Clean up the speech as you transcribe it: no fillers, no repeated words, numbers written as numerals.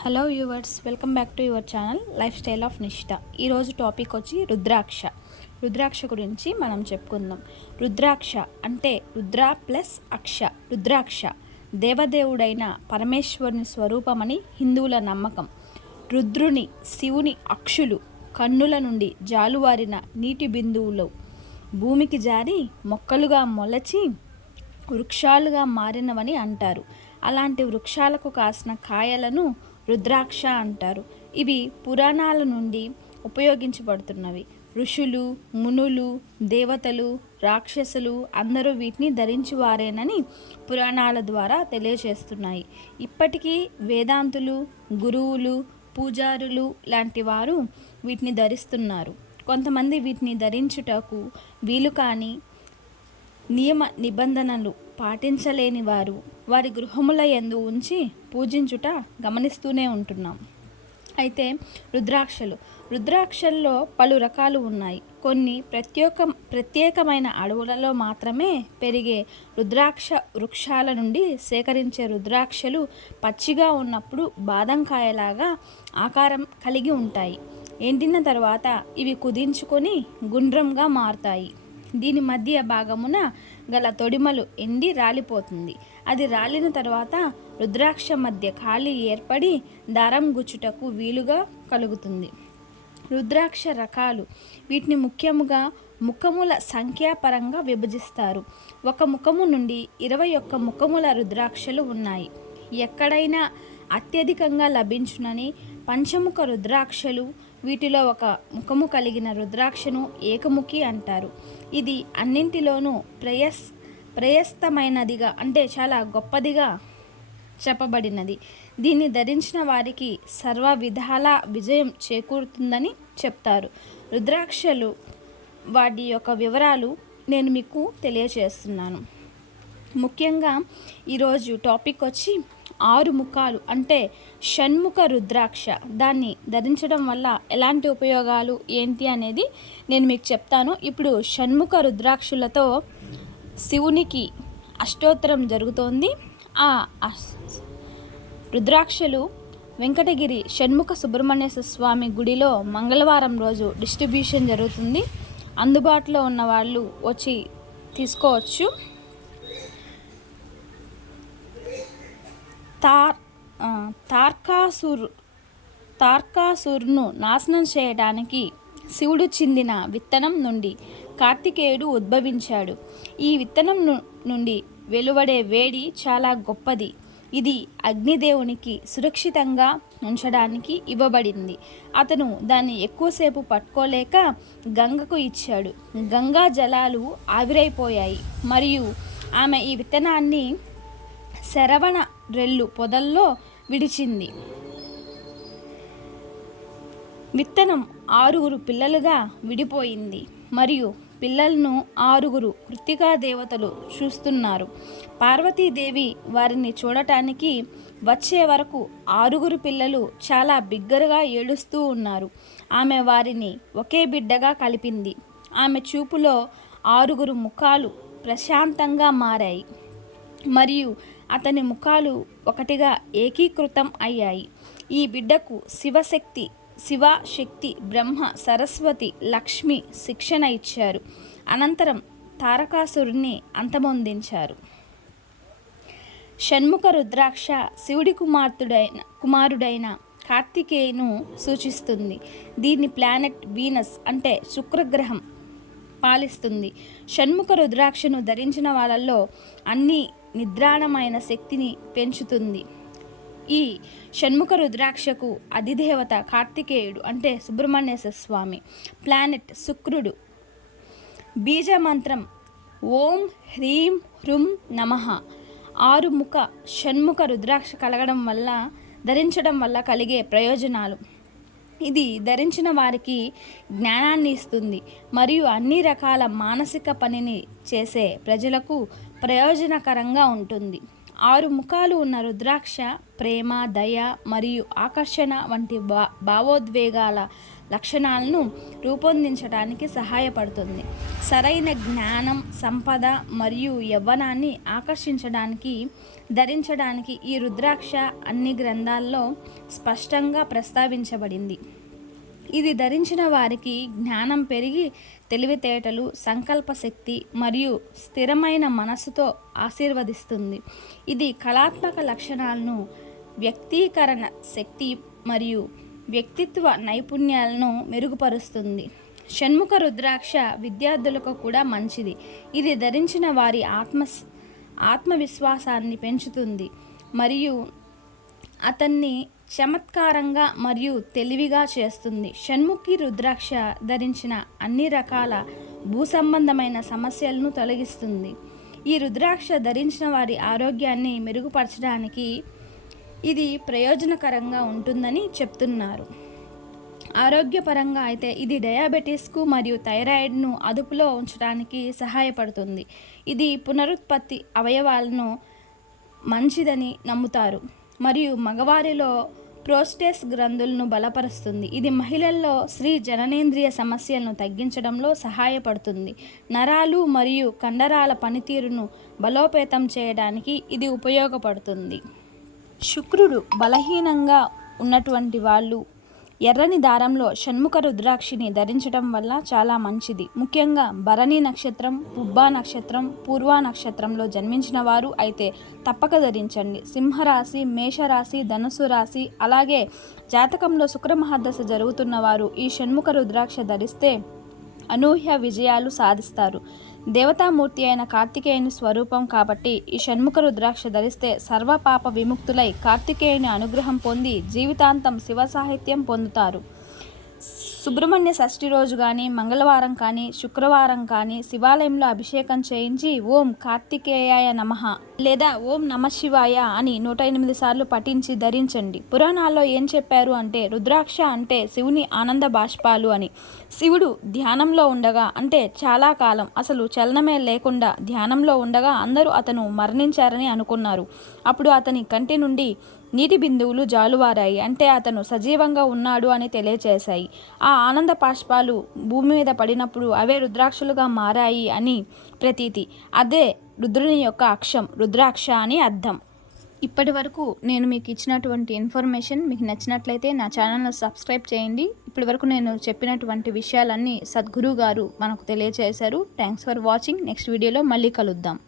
Hello viewers, welcome back to your channel life style of నిష్ఠ. ఈరోజు topic వచ్చి రుద్రాక్ష గురించి మనం చెప్పుకుందాం. రుద్రాక్ష అంటే రుద్ర ప్లస్ అక్ష. రుద్రాక్ష దేవదేవుడైన పరమేశ్వరుని స్వరూపమని హిందువుల నమ్మకం. రుద్రుని శివుని అక్షులు కన్నుల నుండి జాలువారిన నీటి బిందువులు భూమికి జారి మొక్కలుగా మొలచి వృక్షాలుగా మారినవని అంటారు. అలాంటి వృక్షాలకు కాసిన కాయలను రుద్రాక్ష అంటారు. ఇవి పురాణాల నుండి ఉపయోగించబడుతున్నవి. ఋషులు, మునులు, దేవతలు, రాక్షసులు అందరూ వీటిని ధరించువారేనని పురాణాల ద్వారా తెలియజేస్తున్నాయి. ఇప్పటికీ వేదాంతులు, గురువులు, పూజారులు లాంటి వారు వీటిని ధరిస్తున్నారు. కొంతమంది వీటిని ధరించుటకు వీలు కాని నియమ నిబంధనలు పాటించలేని వారు వారి గృహముల యందు ఉంచి పూజించుట గమనిస్తూనే ఉంటున్నాం. అయితే రుద్రాక్షల్లో పలు రకాలు ఉన్నాయి. కొన్ని ప్రత్యేకమైన అడవులలో మాత్రమే పెరిగే రుద్రాక్ష వృక్షాల నుండి సేకరించే రుద్రాక్షలు పచ్చిగా ఉన్నప్పుడు బాదంకాయలాగా ఆకారం కలిగి ఉంటాయి. ఎండిన తర్వాత ఇవి కుదించుకొని గుండ్రంగా మారుతాయి. దీని మధ్య భాగమున గల తొడిమలు ఎండి రాలిపోతుంది. అది రాలిన తర్వాత రుద్రాక్ష మధ్య ఖాళీ ఏర్పడి దారం గుచ్చుటకు వీలుగా కలుగుతుంది. రుద్రాక్ష రకాలు. వీటిని ముఖ్యముగా ముఖముల సంఖ్యాపరంగా విభజిస్తారు. ఒక ముఖము నుండి 21 ముఖముల రుద్రాక్షలు ఉన్నాయి. ఎక్కడైనా అత్యధికంగా లభించునని పంచముఖ రుద్రాక్షలు. వీటిలో ఒక ముఖము కలిగిన రుద్రాక్షను ఏకముఖి అంటారు. ఇది అన్నింటిలోనూ ప్రయస్తమైనదిగా అంటే చాలా గొప్పదిగా చెప్పబడినది. దీన్ని ధరించిన వారికి సర్వ విధాల విజయం చేకూరుతుందని చెప్తారు. రుద్రాక్షలు వాటి యొక్క వివరాలు నేను మీకు తెలియచేస్తున్నాను. ముఖ్యంగా ఈరోజు టాపిక్ వచ్చి 6 ముఖాలు అంటే షణ్ముఖ రుద్రాక్ష. దాన్ని ధరించడం వల్ల ఎలాంటి ఉపయోగాలు ఏంటి అనేది నేను మీకు చెప్తాను. ఇప్పుడు షణ్ముఖ రుద్రాక్షలతో శివునికి అష్టోత్తరం జరుగుతోంది. ఆ రుద్రాక్షలు వెంకటగిరి షణ్ముఖ సుబ్రహ్మణ్యేశ్వర స్వామి గుడిలో మంగళవారం రోజు డిస్ట్రిబ్యూషన్ జరుగుతుంది. అందుబాటులో ఉన్న వాళ్ళు వచ్చి తీసుకోవచ్చు. తార్కాసురును నాశనం చేయడానికి శివుడు చిందిన విత్తనం నుండి కార్తికేయుడు ఉద్భవించాడు. ఈ విత్తనం నుండి వెలువడే వేడి చాలా గొప్పది. ఇది అగ్నిదేవునికి సురక్షితంగా ఉంచడానికి ఇవ్వబడింది. అతను దాన్ని ఎక్కువసేపు పట్టుకోలేక గంగకు ఇచ్చాడు. గంగా జలాలు ఆవిరైపోయాయి మరియు ఆమె ఈ విత్తనాన్ని శరవణ రెల్లు పొదల్లో విడిచింది. విత్తనం 6 పిల్లలుగా విడిపోయింది మరియు పిల్లలను 6 కృత్తికా దేవతలు చూస్తున్నారు. పార్వతీదేవి వారిని చూడటానికి వచ్చే వరకు 6 పిల్లలు చాలా బిగ్గరగా ఏడుస్తూ ఉన్నారు. ఆమె వారిని ఒకే బిడ్డగా కలిపింది. ఆమె చూపులో 6 ముఖాలు ప్రశాంతంగా మారాయి మరియు అతని ముఖాలు ఒకటిగా ఏకీకృతం అయ్యాయి. ఈ బిడ్డకు శివశక్తి, బ్రహ్మ, సరస్వతి, లక్ష్మి శిక్షణ ఇచ్చారు. అనంతరం తారకాసురుణ్ణి అంతమొందించారు. షణ్ముఖ రుద్రాక్ష శివుడి కుమారుడైన కార్తికేయును సూచిస్తుంది. దీన్ని ప్లానెట్ వీనస్ అంటే శుక్రగ్రహం పాలిస్తుంది. షణ్ముఖ రుద్రాక్షను ధరించిన వాళ్ళల్లో అన్ని నిద్రాణమైన శక్తిని పెంచుతుంది. ఈ షణ్ముఖ రుద్రాక్షకు అధిదేవత కార్తికేయుడు అంటే సుబ్రహ్మణ్యేశ్వర స్వామి. ప్లానెట్ శుక్రుడు. బీజ మంత్రం ఓం హ్రీం హృం నమః. 6 ముఖ షణ్ముఖ రుద్రాక్ష ధరించడం వల్ల కలిగే ప్రయోజనాలు. ఇది ధరించిన వారికి జ్ఞానాన్ని ఇస్తుంది మరియు అన్ని రకాల మానసిక పనిని చేసే ప్రజలకు ప్రయోజనకరంగా ఉంటుంది. 6 ముఖాలు ఉన్న రుద్రాక్ష ప్రేమ, దయ మరియు ఆకర్షణ వంటి భావోద్వేగాల లక్షణాలను రూపొందించడానికి సహాయపడుతుంది. సరైన జ్ఞానం, సంపద మరియు యవ్వనాన్ని ఆకర్షించడానికి ధరించడానికి ఈ రుద్రాక్ష అన్ని గ్రంథాల్లో స్పష్టంగా ప్రస్తావించబడింది. ఇది ధరించిన వారికి జ్ఞానం పెరిగి తెలివితేటలు, సంకల్ప శక్తి మరియు స్థిరమైన మనస్సుతో ఆశీర్వదిస్తుంది. ఇది కళాత్మక లక్షణాలను, వ్యక్తీకరణ శక్తి మరియు వ్యక్తిత్వ నైపుణ్యాలను మెరుగుపరుస్తుంది. షణ్ముఖ రుద్రాక్ష విద్యార్థులకు కూడా మంచిది. ఇది ధరించిన వారి ఆత్మవిశ్వాసాన్ని పెంచుతుంది మరియు అతన్ని చమత్కారంగా మరియు తెలివిగా చేస్తుంది. షణ్ముఖి రుద్రాక్ష ధరించిన అన్ని రకాల భూసంబంధమైన సమస్యలను తొలగిస్తుంది. ఈ రుద్రాక్ష ధరించిన వారి ఆరోగ్యాన్ని మెరుగుపరచడానికి ఇది ప్రయోజనకరంగా ఉంటుందని చెప్తున్నారు. ఆరోగ్యపరంగా అయితే ఇది డయాబెటీస్కు మరియు థైరాయిడ్ను అదుపులో ఉంచడానికి సహాయపడుతుంది. ఇది పునరుత్పత్తి అవయవాలను మంచిదని నమ్ముతారు మరియు మగవారిలో ప్రోస్టేట్ గ్రంథులను బలపరుస్తుంది. ఇది మహిళల్లో స్త్రీ జననేంద్రియ సమస్యలను తగ్గించడంలో సహాయపడుతుంది. నరాలు మరియు కండరాల పనితీరును బలోపేతం చేయడానికి ఇది ఉపయోగపడుతుంది. శుక్రుడు బలహీనంగా ఉన్నటువంటి వాళ్ళు ఎర్రని దారంలో షణ్ముఖ రుద్రాక్షిని ధరించడం వల్ల చాలా మంచిది. ముఖ్యంగా భరణి నక్షత్రం, పుబ్బా నక్షత్రం, పూర్వ నక్షత్రంలో జన్మించిన వారు అయితే తప్పక ధరించండి. సింహరాశి, మేషరాశి, ధనుసు రాశి అలాగే జాతకంలో శుక్ర మహాదశ జరుగుతున్న వారు ఈ షణ్ముఖ రుద్రాక్ష ధరిస్తే అనూహ్య విజయాలు సాధిస్తారు. దేవతామూర్తి అయిన కార్తికేయుని స్వరూపం కాబట్టి ఈ షణ్ముఖ రుద్రాక్ష ధరిస్తే సర్వపాప విముక్తులై కార్తికేయుని అనుగ్రహం పొంది జీవితాంతం శివ సాహిత్యం పొందుతారు. సుబ్రహ్మణ్య షష్ఠి రోజు కానీ, మంగళవారం కానీ, శుక్రవారం కానీ శివాలయంలో అభిషేకం చేయించి ఓం కార్తికేయాయ నమః లేదా ఓం నమఃశివాయ అని 108 సార్లు పఠించి ధరించండి. పురాణాల్లో ఏం చెప్పారు అంటే రుద్రాక్ష అంటే శివుని ఆనంద బాష్పాలు అని. శివుడు ధ్యానంలో ఉండగా అంటే చాలా కాలం అసలు చలనమే లేకుండా ధ్యానంలో ఉండగా అందరూ అతను మరణించారని అనుకున్నారు. అప్పుడు అతని కంటి నుండి నీటి బిందువులు జాలువారాయి. అంటే అతను సజీవంగా ఉన్నాడు అని తెలియచేశాయి. ఆ ఆనంద బాష్పాలు భూమి మీద పడినప్పుడు అవే రుద్రాక్షలుగా మారాయి అని ప్రతీతి. అదే రుద్రుని యొక్క అక్షం రుద్రాక్ష అని అర్థం. ఇప్పటి వరకు నేను మీకు ఇచ్చినటువంటి ఇన్ఫర్మేషన్ మీకు నచ్చినట్లయితే నా ఛానల్ను సబ్స్క్రైబ్ చేయండి. ఇప్పటి వరకు నేను చెప్పినటువంటి విషయాలన్నీ సద్గురు గారు మనకు తెలియజేశారు. Thanks for watching. నెక్స్ట్ వీడియోలో మళ్ళీ కలుద్దాం.